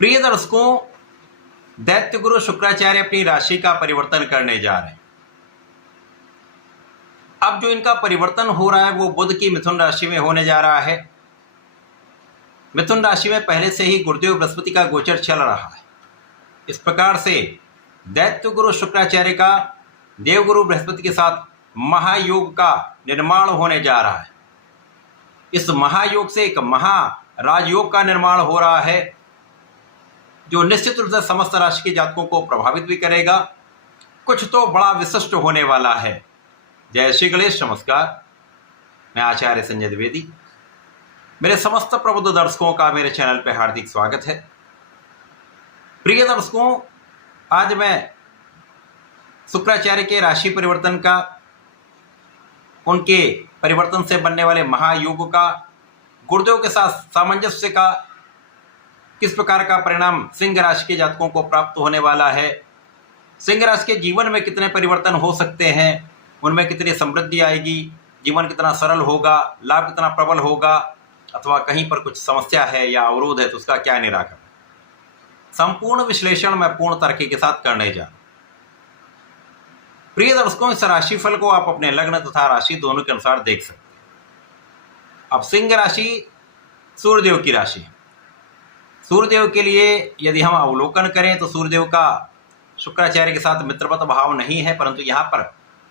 प्रिय दर्शकों, दैत्य गुरु शुक्राचार्य अपनी राशि का परिवर्तन करने जा रहे हैं। अब जो इनका परिवर्तन हो रहा है वो बुध की मिथुन राशि में होने जा रहा है। मिथुन राशि में पहले से ही गुरुदेव बृहस्पति का गोचर चल रहा है। इस प्रकार से दैत्य गुरु शुक्राचार्य का देवगुरु बृहस्पति के साथ महायोग का निर्माण होने जा रहा है। इस महायोग से एक महाराजयोग का निर्माण हो रहा है, जो निश्चित रूप से समस्त राशि के जातकों को प्रभावित भी करेगा। कुछ तो बड़ा विशिष्ट होने वाला है। जय श्री गणेश। नमस्कार, मैं आचार्य संजय द्विवेदी। मेरे समस्त प्रबुद्ध दर्शकों का मेरे चैनल पर हार्दिक स्वागत है। प्रिय दर्शकों, आज मैं शुक्राचार्य के राशि परिवर्तन का, उनके परिवर्तन से बनने वाले महायोग का, गुरुदेव के साथ सामंजस्य का, किस प्रकार का परिणाम सिंह राशि के जातकों को प्राप्त होने वाला है, सिंह राशि के जीवन में कितने परिवर्तन हो सकते हैं, उनमें कितनी समृद्धि आएगी, जीवन कितना सरल होगा, लाभ कितना प्रबल होगा, अथवा कहीं पर कुछ समस्या है या अवरोध है तो उसका क्या निराकरण, संपूर्ण विश्लेषण मैं पूर्ण तर्क के साथ करने जा रहा हूं। प्रिय दर्शकों, इस राशिफल को आप अपने लग्न तथा राशि दोनों के अनुसार देख सकते हैं। अब सिंह राशि सूर्यदेव की राशि है। सूर्यदेव के लिए यदि हम अवलोकन करें तो सूर्यदेव का शुक्राचार्य के साथ मित्रवत भाव नहीं है, परंतु यहाँ पर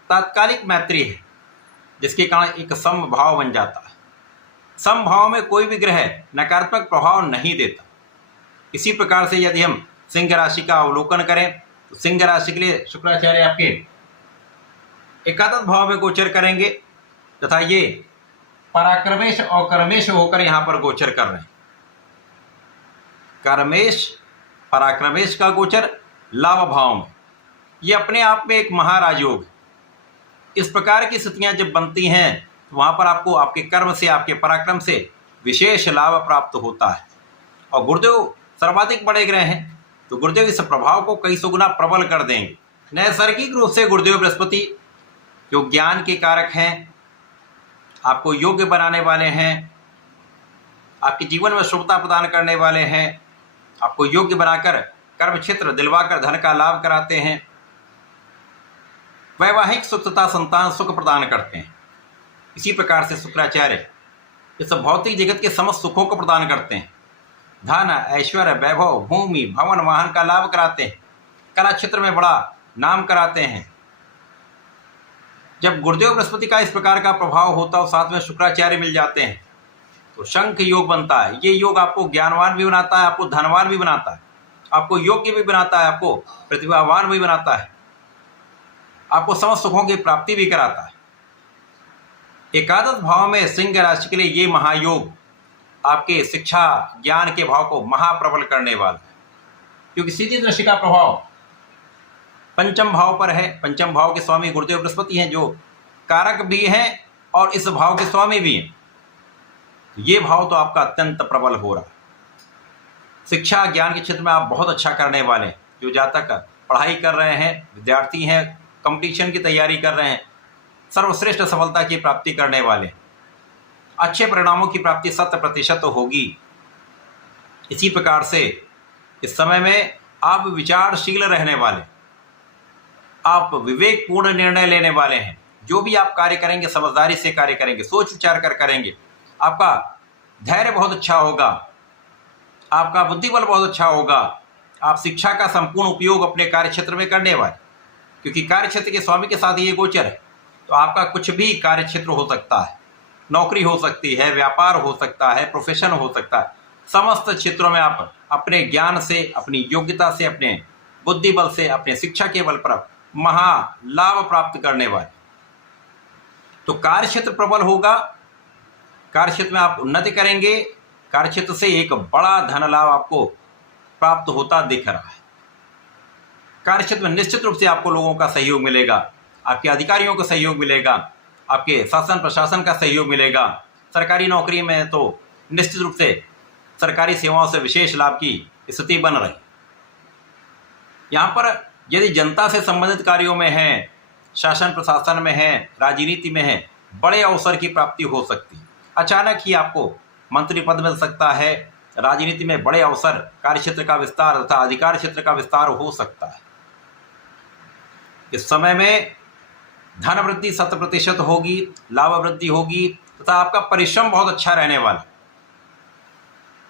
तात्कालिक मैत्री है, जिसके कारण एक समभाव बन जाता है। समभाव में कोई भी ग्रह नकारात्मक प्रभाव नहीं देता। इसी प्रकार से यदि हम सिंह राशि का अवलोकन करें तो सिंह राशि के लिए शुक्राचार्य आपके एकादश भाव में गोचर करेंगे तथा ये पराक्रमेश और कर्मेश होकर यहाँ पर गोचर कर रहे हैं। कर्मेश पराक्रमेश का गोचर लाभ भाव में, ये अपने आप में एक महाराजयोग है। इस प्रकार की स्थितियां जब बनती हैं तो वहां पर आपको आपके कर्म से, आपके पराक्रम से विशेष लाभ प्राप्त होता है। और गुरुदेव सर्वाधिक बड़े ग्रह हैं तो गुरुदेव इस प्रभाव को कई सौ गुना प्रबल कर देंगे। नैसर्गिक रूप से गुरुदेव बृहस्पति जो ज्ञान के कारक हैं, आपको योग्य बनाने वाले हैं, आपके जीवन में शुभता प्रदान करने वाले हैं, आपको योग्य बनाकर कर्म क्षेत्र दिलवाकर धन का लाभ कराते हैं, वैवाहिक सुख तथा संतान सुख प्रदान करते हैं। इसी प्रकार से शुक्राचार्य इस भौतिक जगत के समस्त सुखों को प्रदान करते हैं। धन, ऐश्वर्य, वैभव, भूमि, भवन, वाहन का लाभ कराते हैं। कला क्षेत्र में बड़ा नाम कराते हैं। जब गुरुदेव बृहस्पति का इस प्रकार का प्रभाव होता है, साथ में शुक्राचार्य मिल जाते हैं तो शंख योग बनता है। ये योग आपको ज्ञानवान भी बनाता है, आपको धनवान भी बनाता है, आपको योग्य भी बनाता है, आपको प्रतिभावान भी बनाता है, आपको समस्त सुखों की प्राप्ति भी कराता है। एकादश भाव में सिंह राशि के लिए ये महायोग आपके शिक्षा ज्ञान के भाव को महाप्रबल करने वाला है, क्योंकि सीधी दृष्टि का प्रभाव पंचम भाव पर है। पंचम भाव के स्वामी गुरुदेव बृहस्पति हैं, जो कारक भी हैं और इस भाव के स्वामी भी हैं। ये भाव तो आपका अत्यंत प्रबल हो रहा है। शिक्षा ज्ञान के क्षेत्र में आप बहुत अच्छा करने वाले हैं। जो जातक पढ़ाई कर रहे हैं, विद्यार्थी हैं, कंपटीशन की तैयारी कर रहे हैं, सर्वश्रेष्ठ सफलता की प्राप्ति करने वाले, अच्छे परिणामों की प्राप्ति 100% होगी। इसी प्रकार से इस समय में आप विचारशील रहने वाले, आप विवेकपूर्ण निर्णय लेने वाले हैं। जो भी आप कार्य करेंगे समझदारी से कार्य करेंगे, सोच विचार कर करेंगे। आपका धैर्य बहुत अच्छा होगा, आपका बुद्धिबल बहुत अच्छा होगा। आप शिक्षा का संपूर्ण उपयोग अपने कार्य क्षेत्र में करने वाले, क्योंकि कार्य क्षेत्र के स्वामी के साथ ये गोचर है। तो आपका कुछ भी कार्य क्षेत्र हो सकता है, नौकरी हो सकती है, व्यापार हो सकता है, प्रोफेशन हो सकता है। समस्त क्षेत्रों में आप अपने ज्ञान से, अपनी योग्यता से, अपने बुद्धिबल से, अपने शिक्षा के बल पर महा लाभ प्राप्त करने वाले। तो कार्य क्षेत्र प्रबल होगा, कार्य क्षेत्र में आप उन्नति करेंगे, कार्य क्षेत्र से एक बड़ा धन लाभ आपको प्राप्त होता दिख रहा है। कार्य क्षेत्र में निश्चित रूप से आपको लोगों का सहयोग मिलेगा, आपके अधिकारियों का सहयोग मिलेगा, आपके शासन प्रशासन का सहयोग मिलेगा। सरकारी नौकरी में तो निश्चित रूप से सरकारी सेवाओं से विशेष लाभ की स्थिति बन रही। यहाँ पर यदि जनता से संबंधित कार्यों में हैं, शासन प्रशासन में हैं, राजनीति में हैं, बड़े अवसर की प्राप्ति हो सकती है। अचानक ही आपको मंत्री पद मिल सकता है, राजनीति में बड़े अवसर, कार्यक्षेत्र का विस्तार तथा अधिकार क्षेत्र का विस्तार हो सकता है। इस समय में धन वृद्धि 100% होगी, लाभ वृद्धि होगी तथा आपका परिश्रम बहुत अच्छा रहने वाला।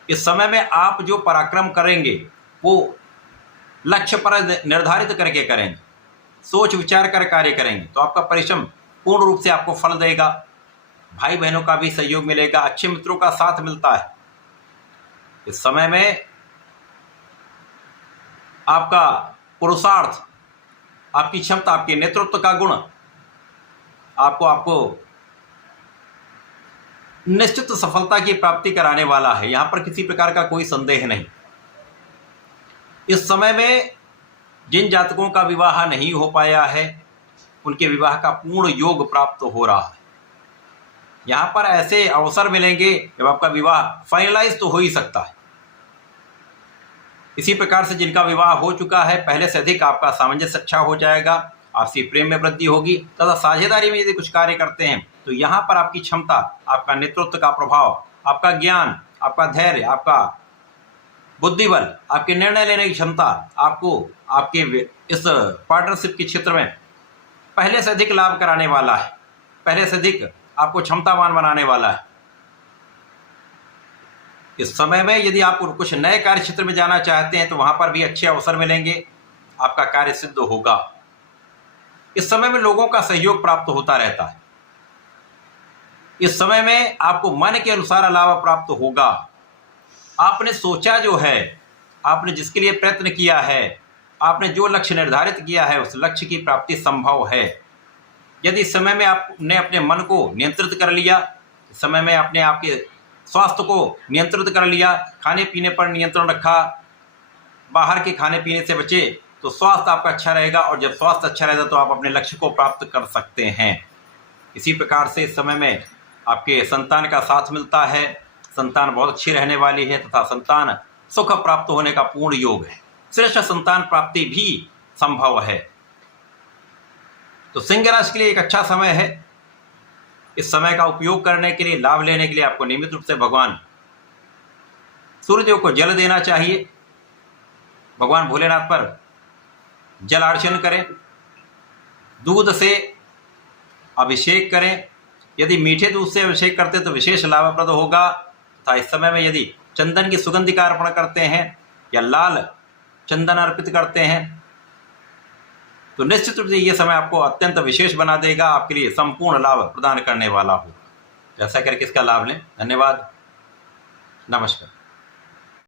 इस समय में आप जो पराक्रम करेंगे वो लक्ष्य पर निर्धारित करके करेंगे, सोच विचार कर कार्य करेंगे, तो आपका परिश्रम पूर्ण रूप से आपको फल देगा। भाई बहनों का भी सहयोग मिलेगा, अच्छे मित्रों का साथ मिलता है। इस समय में आपका पुरुषार्थ, आपकी क्षमता, आपके नेतृत्व का गुण आपको निश्चित सफलता की प्राप्ति कराने वाला है। यहां पर किसी प्रकार का कोई संदेह नहीं। इस समय में जिन जातकों का विवाह नहीं हो पाया है उनके विवाह का पूर्ण योग प्राप्त हो रहा है। यहां पर ऐसे अवसर मिलेंगे जब आपका विवाह फाइनलाइज तो हो ही सकता है। इसी प्रकार से जिनका विवाह हो चुका है, पहले से अधिक आपका सामंजस्य अच्छा हो जाएगा, आपसी प्रेम में वृद्धि होगी तथा साझेदारी में यदि कुछ कार्य करते हैं तो यहाँ पर आपकी क्षमता, आपका नेतृत्व का प्रभाव, आपका ज्ञान, आपका धैर्य, आपका बुद्धिबल, आपके निर्णय लेने की क्षमता आपको आपके इस पार्टनरशिप के क्षेत्र में पहले से अधिक लाभ कराने वाला है, पहले से अधिक आपको क्षमतावान बनाने वाला है। इस समय में यदि आप कुछ नए कार्य क्षेत्र में जाना चाहते हैं तो वहां पर भी अच्छे अवसर मिलेंगे, आपका कार्य सिद्ध होगा। इस समय में लोगों का सहयोग प्राप्त होता रहता है। इस समय में आपको मन के अनुसार लाभ प्राप्त होगा। आपने सोचा जो है, आपने जिसके लिए प्रयत्न किया है, आपने जो लक्ष्य निर्धारित किया है उस लक्ष्य की प्राप्ति संभव है। यदि इस समय में आपने अपने मन को नियंत्रित कर लिया, इस समय में आपने आपके स्वास्थ्य को नियंत्रित कर लिया, खाने पीने पर नियंत्रण रखा, बाहर के खाने पीने से बचे, तो स्वास्थ्य आपका अच्छा रहेगा और जब स्वास्थ्य अच्छा रहेगा तो आप अपने लक्ष्य को प्राप्त कर सकते हैं। इसी प्रकार से इस समय में आपके संतान का साथ मिलता है, संतान बहुत अच्छी रहने वाली है तथा संतान सुख प्राप्त होने का पूर्ण योग है। श्रेष्ठ संतान प्राप्ति भी संभव है। तो सिंह राशि के लिए एक अच्छा समय है। इस समय का उपयोग करने के लिए, लाभ लेने के लिए आपको नियमित रूप से भगवान सूर्यदेव को जल देना चाहिए। भगवान भोलेनाथ पर जल अर्चन करें, दूध से अभिषेक करें। यदि मीठे दूध से अभिषेक करते तो विशेष लाभप्रद होगा तथा इस समय में यदि चंदन की सुगंधि का अर्पण करते हैं या लाल चंदन अर्पित करते हैं तो निश्चित रूप से ये समय आपको अत्यंत विशेष बना देगा, आपके लिए संपूर्ण लाभ प्रदान करने वाला होगा। ऐसा करके इसका लाभ लें। धन्यवाद, नमस्कार।